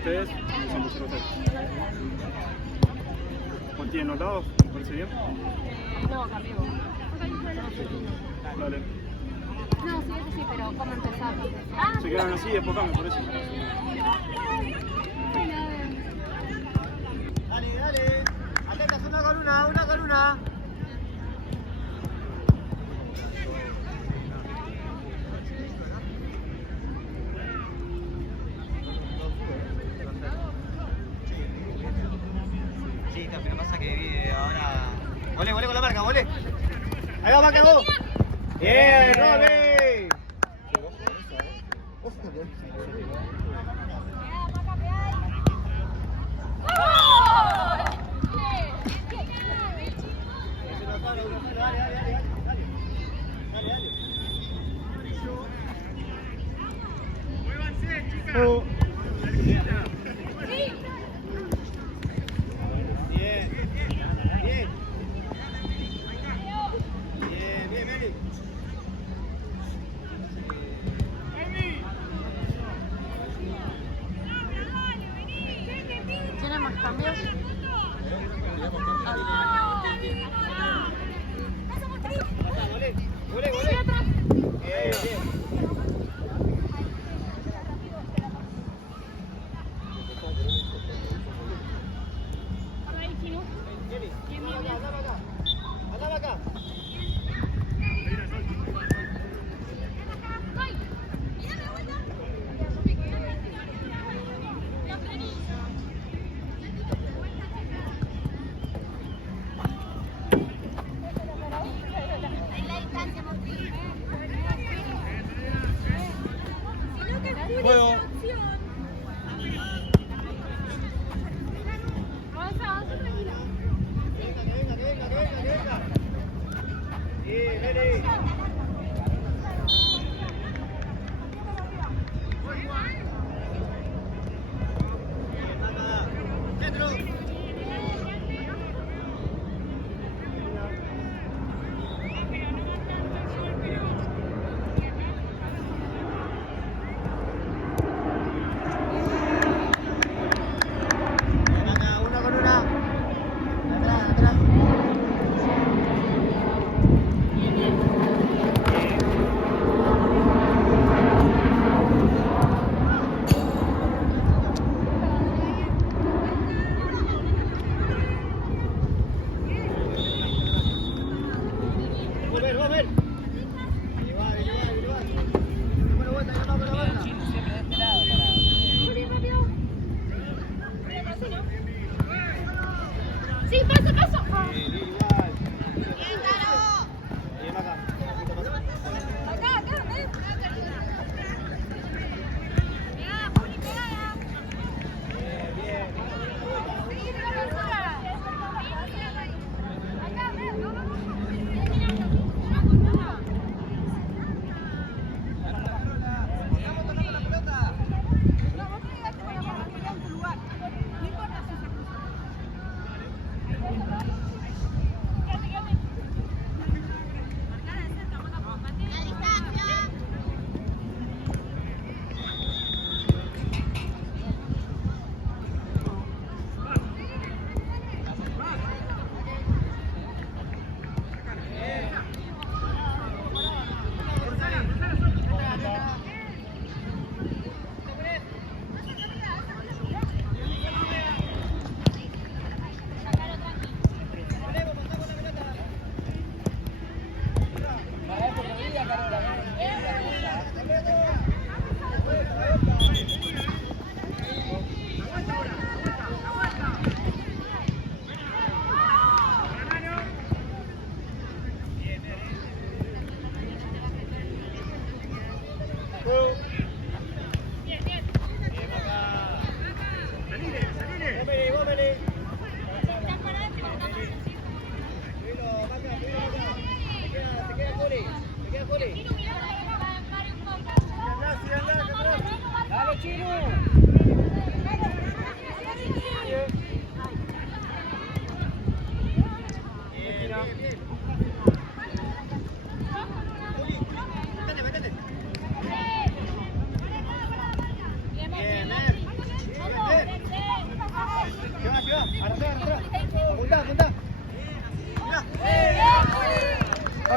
ustedes y son 0-0. ¿Tienen los lados? ¿Me parece bien? No, cambió. Dale. No, sí, pero ¿cómo empezar? Se quedan así y después cambian, por eso. Dale, dale. Atletas, una con una. Sí, no, pero pasa que ahora... Volé con la marca, volé. Ahí va, marca vos. Bien, Roby. Oh. ¿Tiene más cambios? Juego. Sí, paso.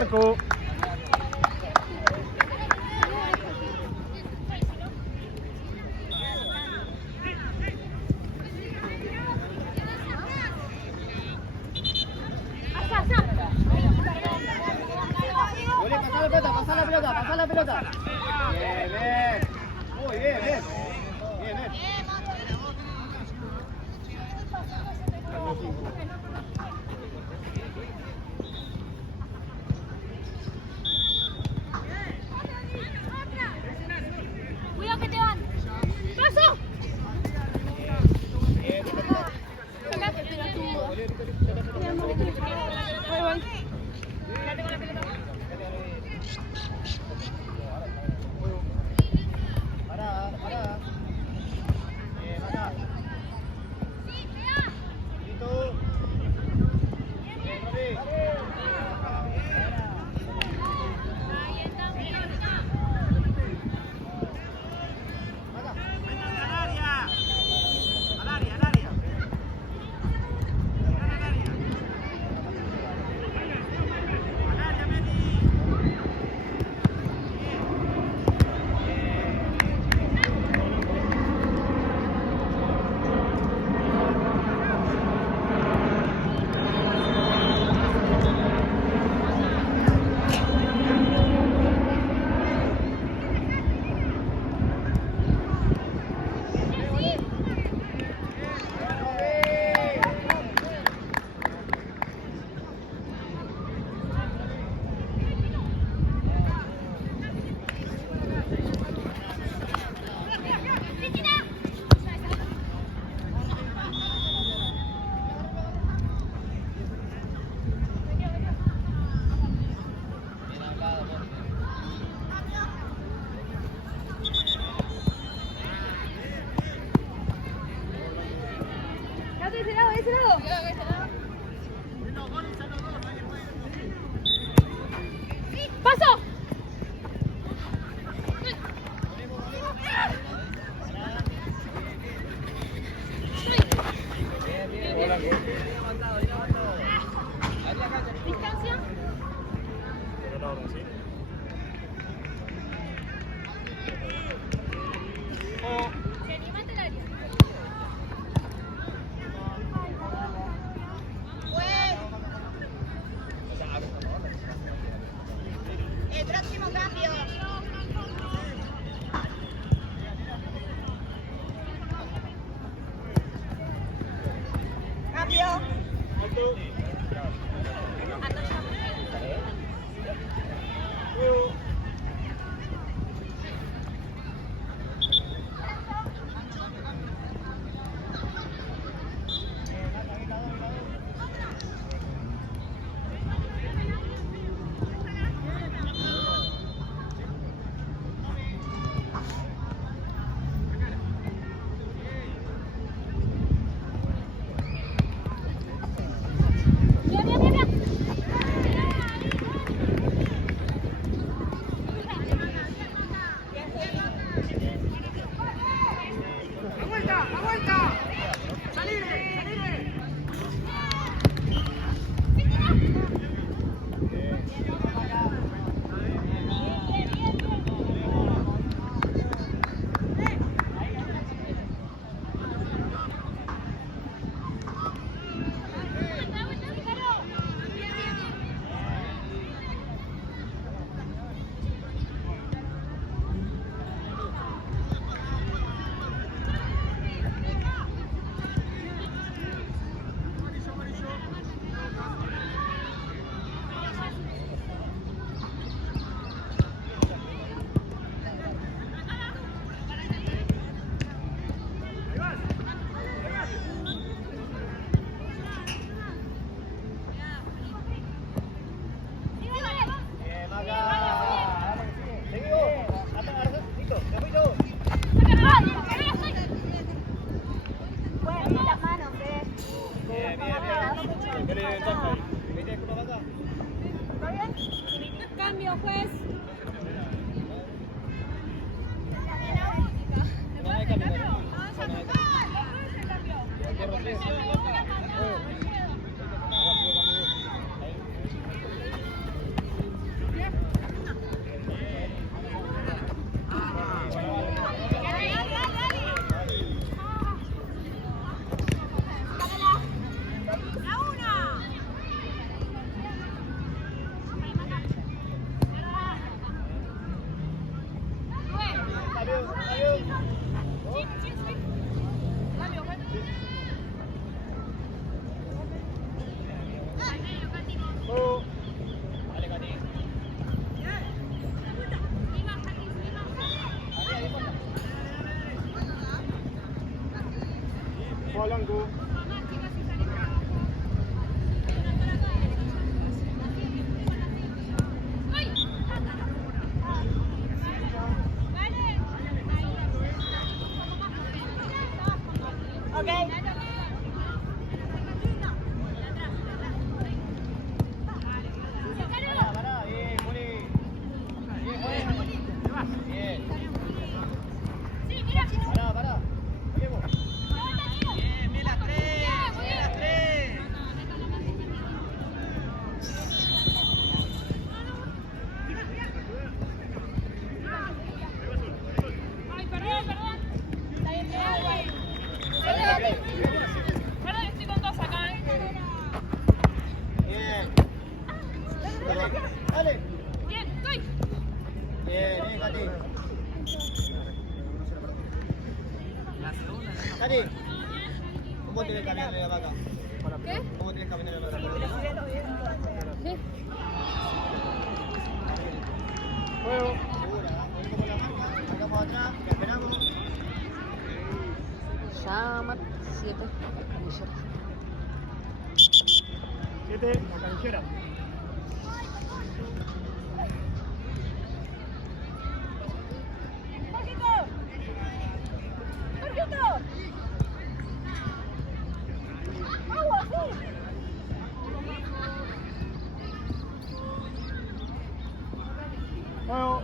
arco. Ole, pasá la pelota, pasá la pelota, pasá la pelota. Bien, bien. Muy bien, bien. Bien, bien. Cuidado que te van. ¡Paso! Sacate, pelotudo. Voy, voy. Pará, pará. Bien, acá. Listo. Bien, Rodri. De ese lado, de ese lado. ¡Paso! Distancia. Pero la orden, ¿sí? Se animate el área. El próximo cambio. Cambio. Juego. Dale, Cati. Juego blanco. Pará, bien, Juli. Bien, Juli. Bien. Pará. Volvemos. Bien, las tres. Bien, las tres. Ay, perdón. Perdón, estoy con dos acá, Bien. Dale. Bien, estoy. Bien, Cati. Cati, ¿cómo tienes que caminar la vaca? ¿Qué? ¿Cómo tienes que caminar la vaca? ¿Qué? Juego. Segura, venimos con la marca, sacamos atrás, la esperamos. Llama 7. 7, la canillera. Juego.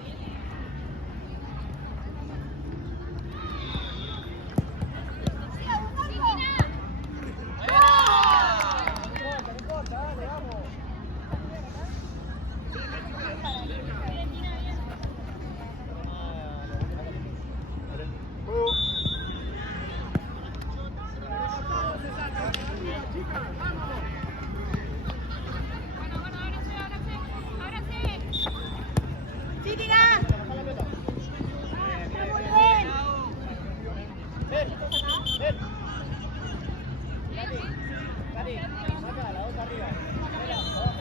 Juego. Ahora sí. Sí, Tina. Ven. Cati, saca la boca arriba. Abajo.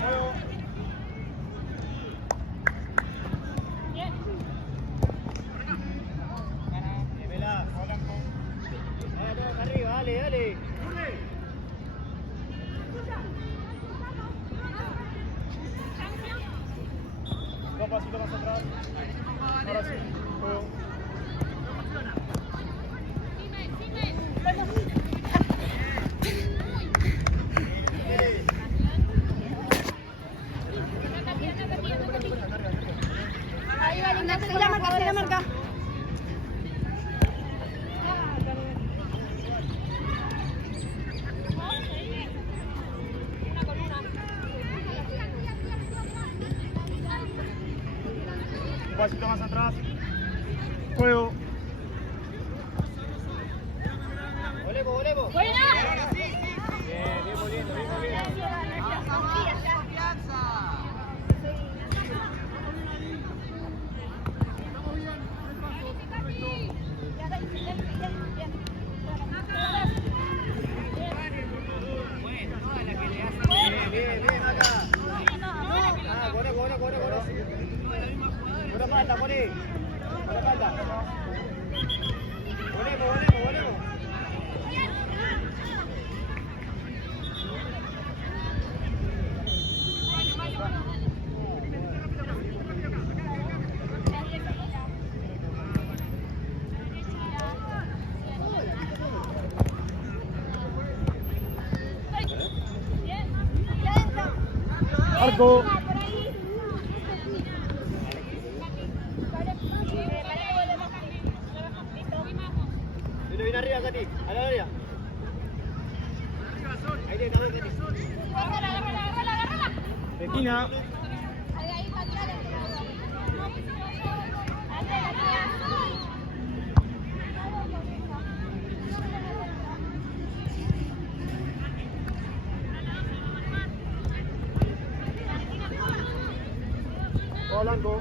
Juego. Vela. Dale, todos arriba, dale. Dos pasitos más atrás. Ahora sí. Juego. Ahí va, Linda, Se la marca. Una con una. Un pasito más atrás. Juego. Volemos. ¡Buena! Bien volviendo. Bien, acá. Ah, corre. Una falta, Moni. Una falta. Volemos. Arco. Vino bien arriba, Cati. A la área. Ahí tiene Cati. Agárrala. Esquina. Juego blanco.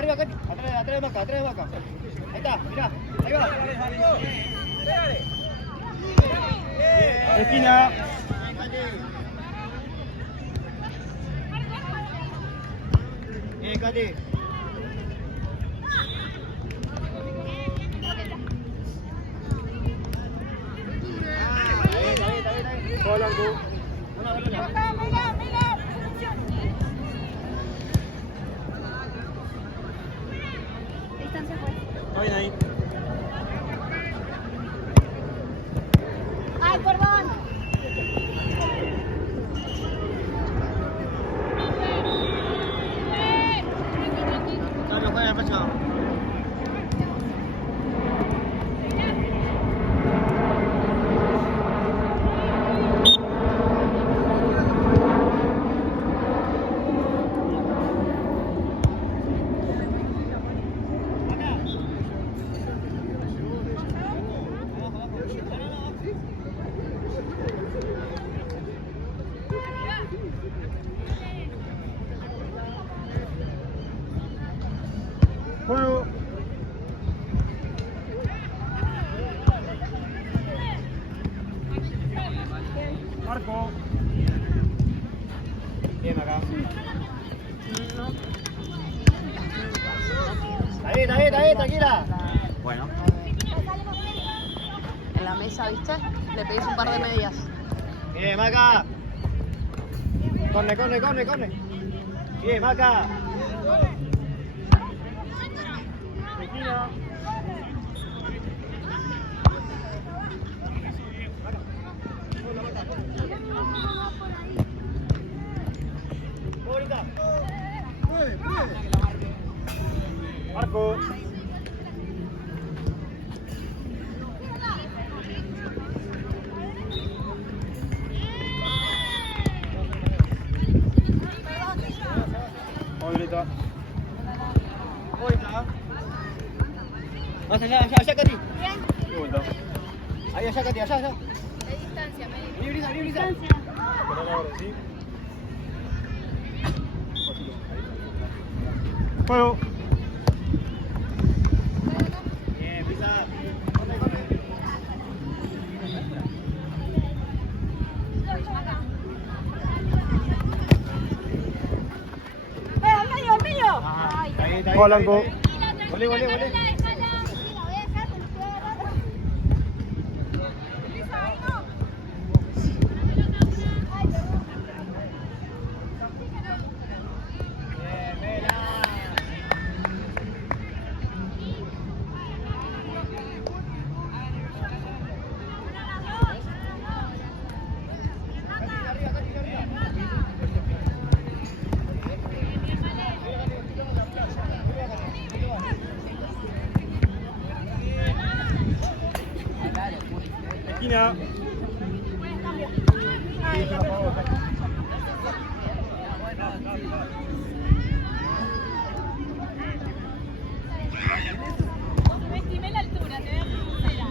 arriba, Katy. Atrás de Maca, atrás de Maca. Ahí está, mirá. Ahí va. Esquina. Bien, Katy. Está bien. Juego blanco. Una balona. Distancia fue. Está bien ahí. Ay, perdón. Carlos, juega en el pecho. Juego. Marco. Bien, acá. Está bien, tranquila. Bueno. En la mesa, ¿viste? Le pedís un par de medias. Bien, Maca. Corne. Bien, Maca. Esquina. Bonita. Marco. Vamos, Violeta. Bonita. Más allá, Katy. De vuelta. Ahí, allá, Katy, allá. De distancia, medio. Vení, Brisa. Esperar ahora, ¿sí? Juego. Bien, Brisa. Corre. ¡El mío! Ajá. Está bien. Juego blanco. Volé. Bien, Vela. Esquina. Subestimé la altura, te veo cera.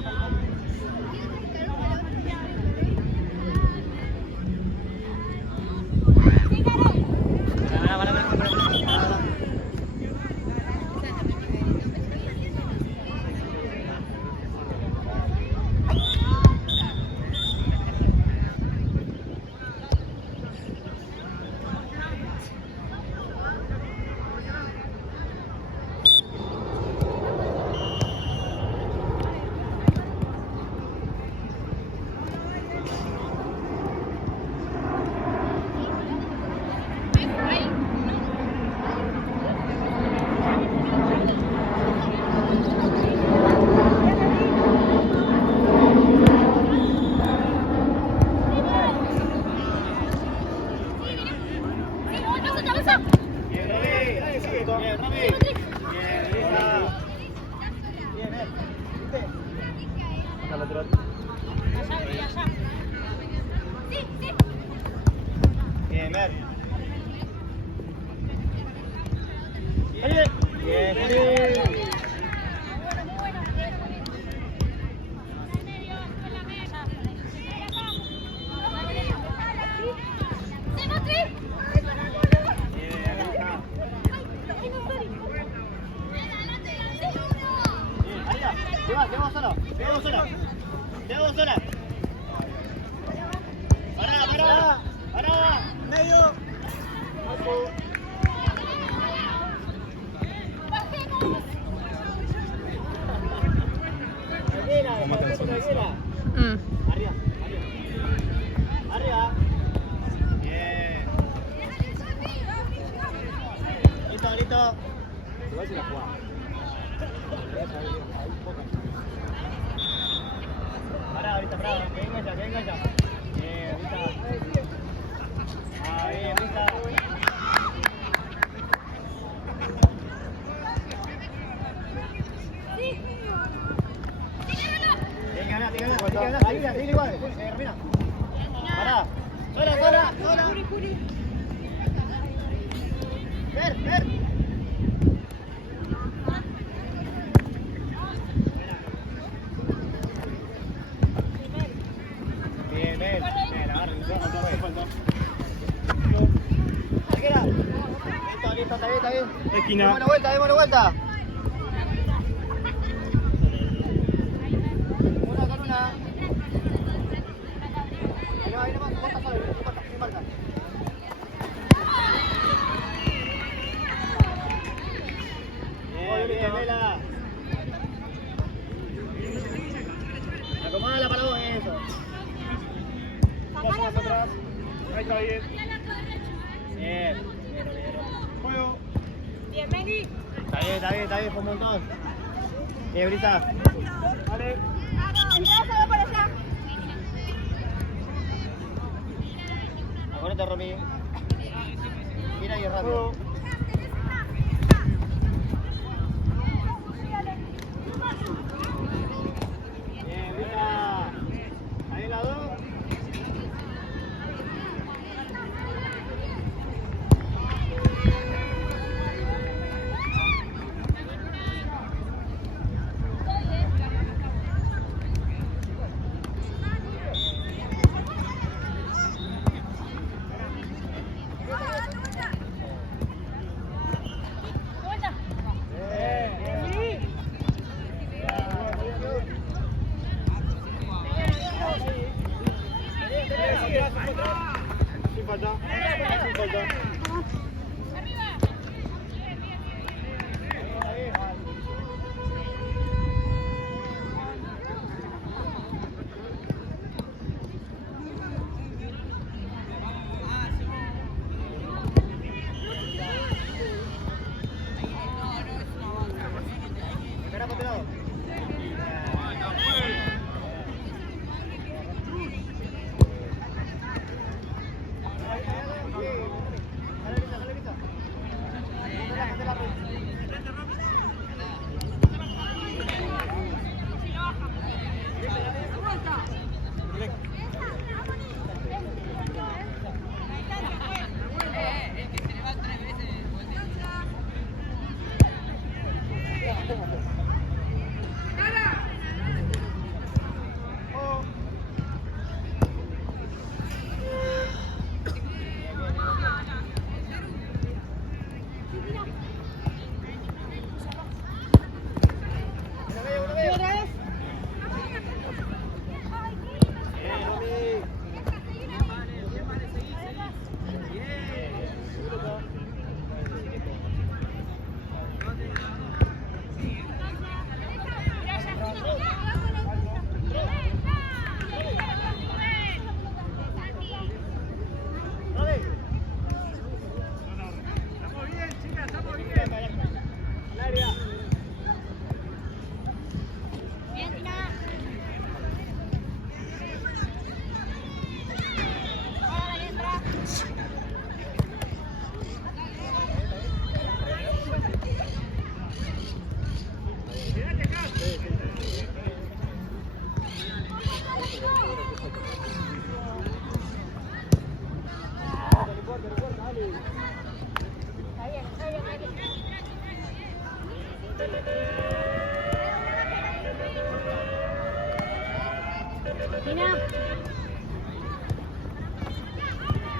lateral. Bien, Mer. Bien, bien. quedamos sola. Quedamos sola. Quedamos sola. Pará. Medio. Tranquila. Arriba. Bien. Listo. Igual si la jugás. Pará, ahorita, que venga ya. Bien, ahorita. Bien, ahorita. Tiene que ganar, seguir igual, termina. Pará. Sola. Ver. Bien, agarra, Tranquila. Listo, está bien. Esquina. Démosle vuelta. Una. Ahí nomás, vos estás solo, no importa, no marca. Bien, Vela. Acomódala para vos, eso. Dos más atrás. Ahí está bien. Bien. Juego. Bien, Meli. Está bien, fue un montón. Bien, Brisa. Vale. Entrada por allá. Acuérdate, Romy. Mira ahí rápido. Juego. Bien, Brisa. Ahí la 2. Sin falta. Espera, por otro lado.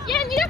Bien, mira.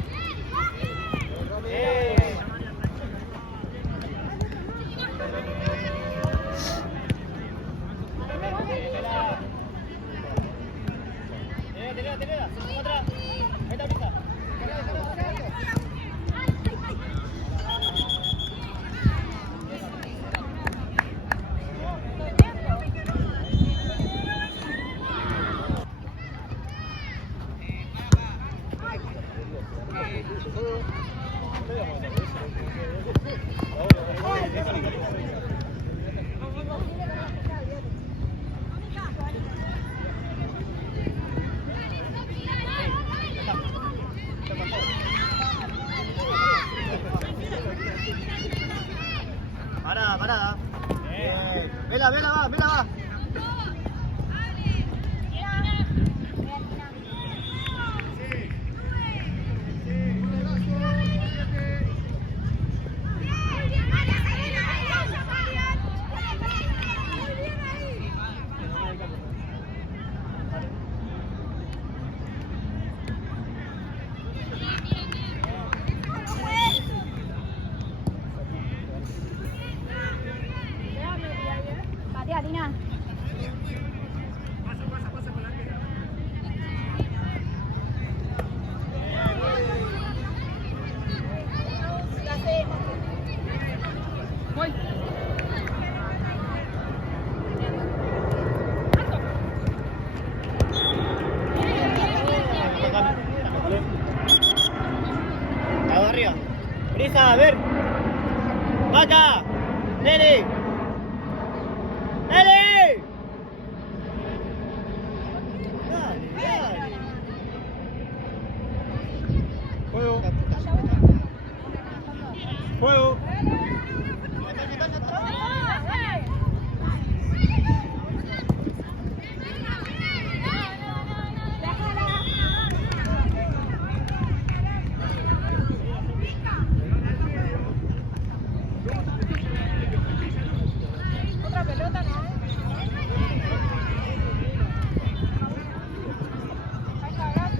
Parada. Bien. Vela va. Patea, Tina. Voy. Hago arriba. Brisa, a ver. Vaca. Nene. Dale. Juego. Juego. Otra pelota, ¿no? Ahí está, gracias.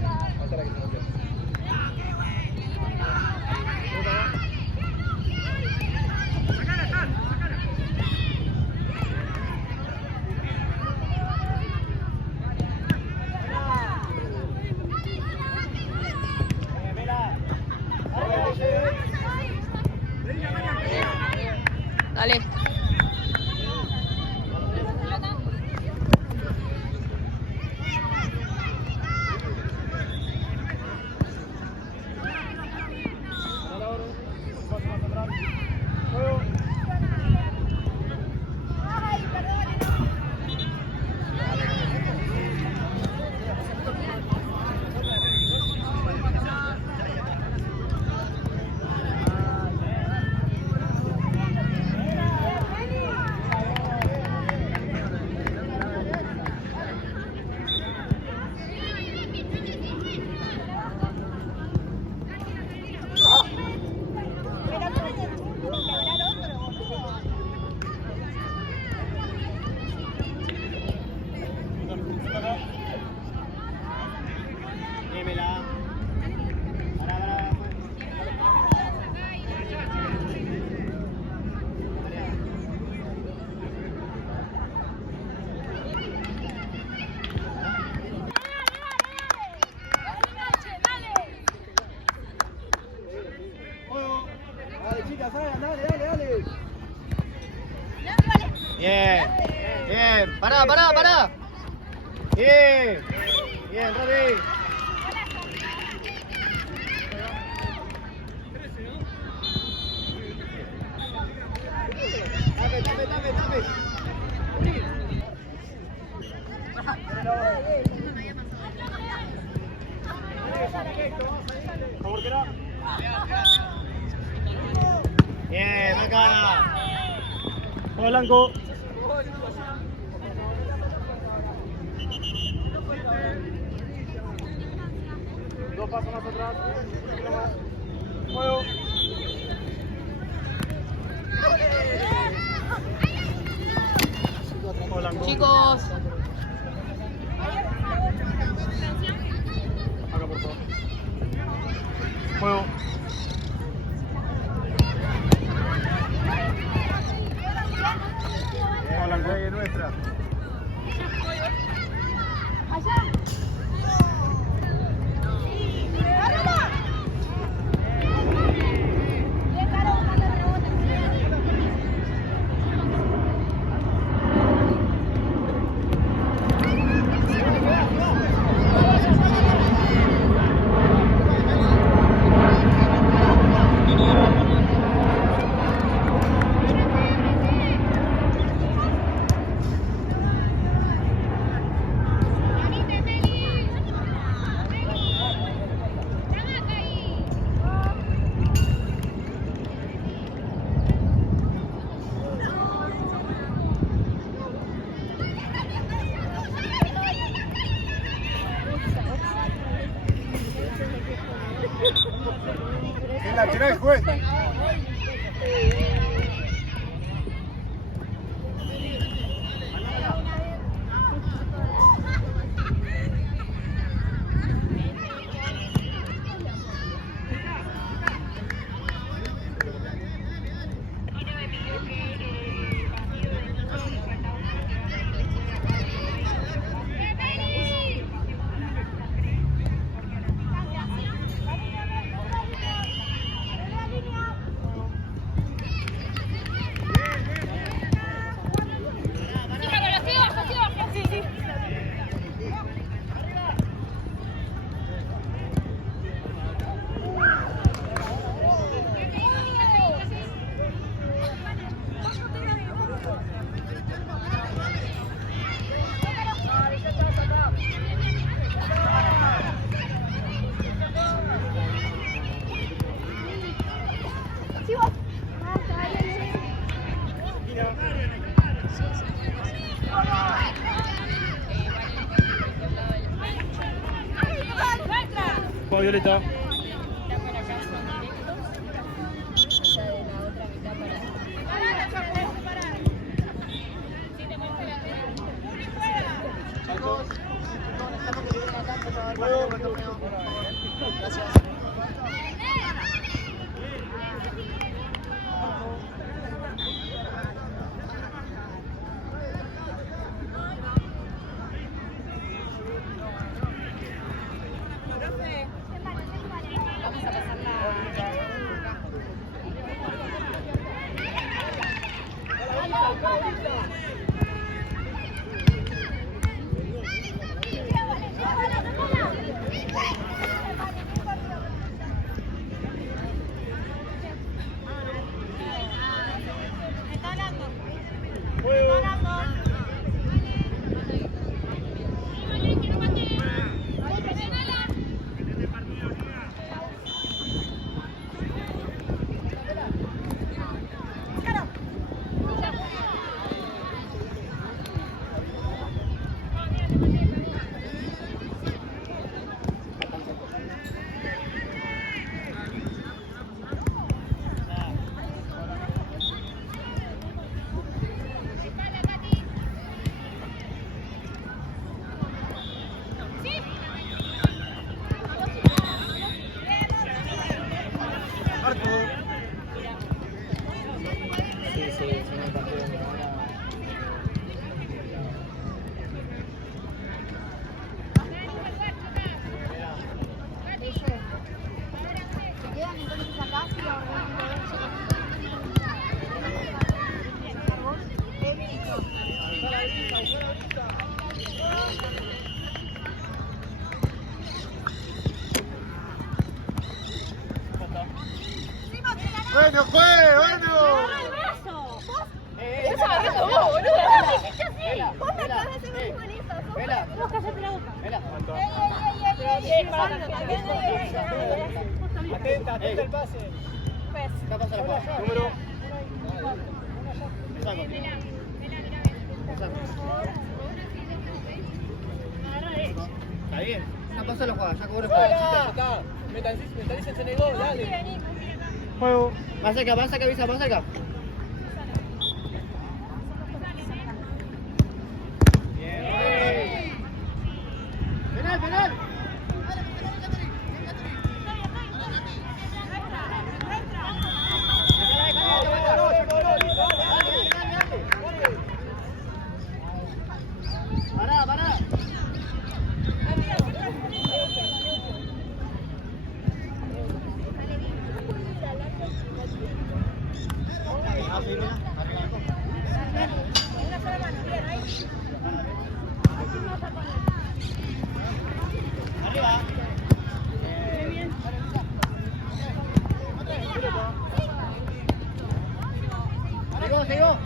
Dale. Juego. Démela. Para. Juego. Dale, chicas, dale. Bien. Pará. Bien, Robbie. Dame. Favor, que era. Bien, acá. Juego blanco. Dos pasos más atrás. Juego. Juego blanco. Chicos. Acá, por favor. Juego. Juego blanco. Nuestra. Allá. Será el juez. Juega Violeta. Bueno, fue, bueno. Eso agarrando vos, boludo. Vos me acabas de hacer un igualito. Vos callate la boca. Atenta, atenta el pase. Acá pasa la jugada. Número. Me saco. Me saco. Está bien. Ya pasó la jugada, ya cobró el juego. Acá. Mentalícense en el gol, dale. Juego. Más cerca, avisa, más cerca. Bien. Penal, penal. Pará, pará. Arriba. Seguimos.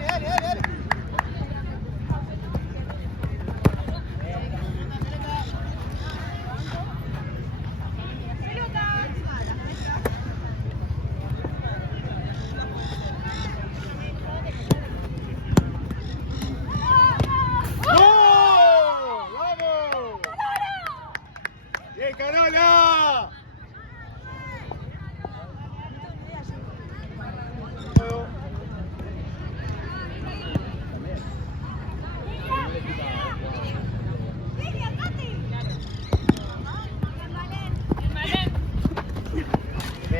Dale. ¡Vamos! ¡Bien, Carola!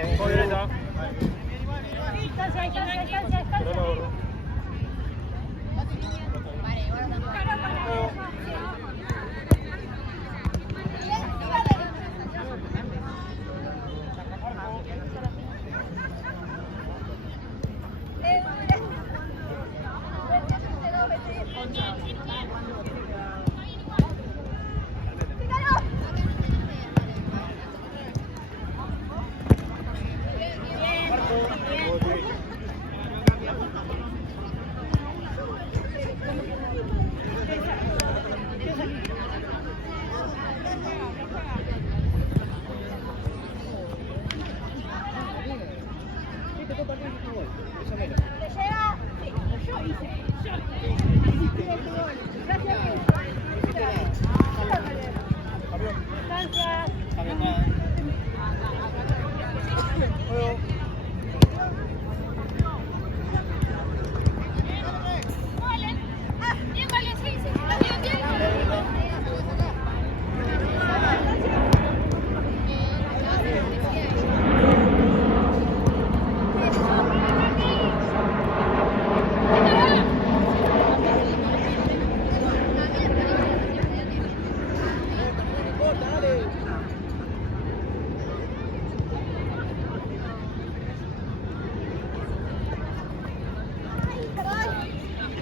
Por derecha. Distancia, distancia, distancia, distancia. Por el lado. Juego. Juego.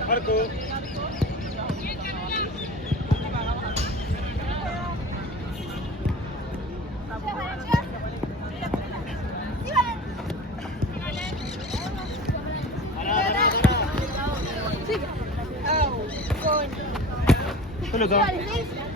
Marco. Pelota.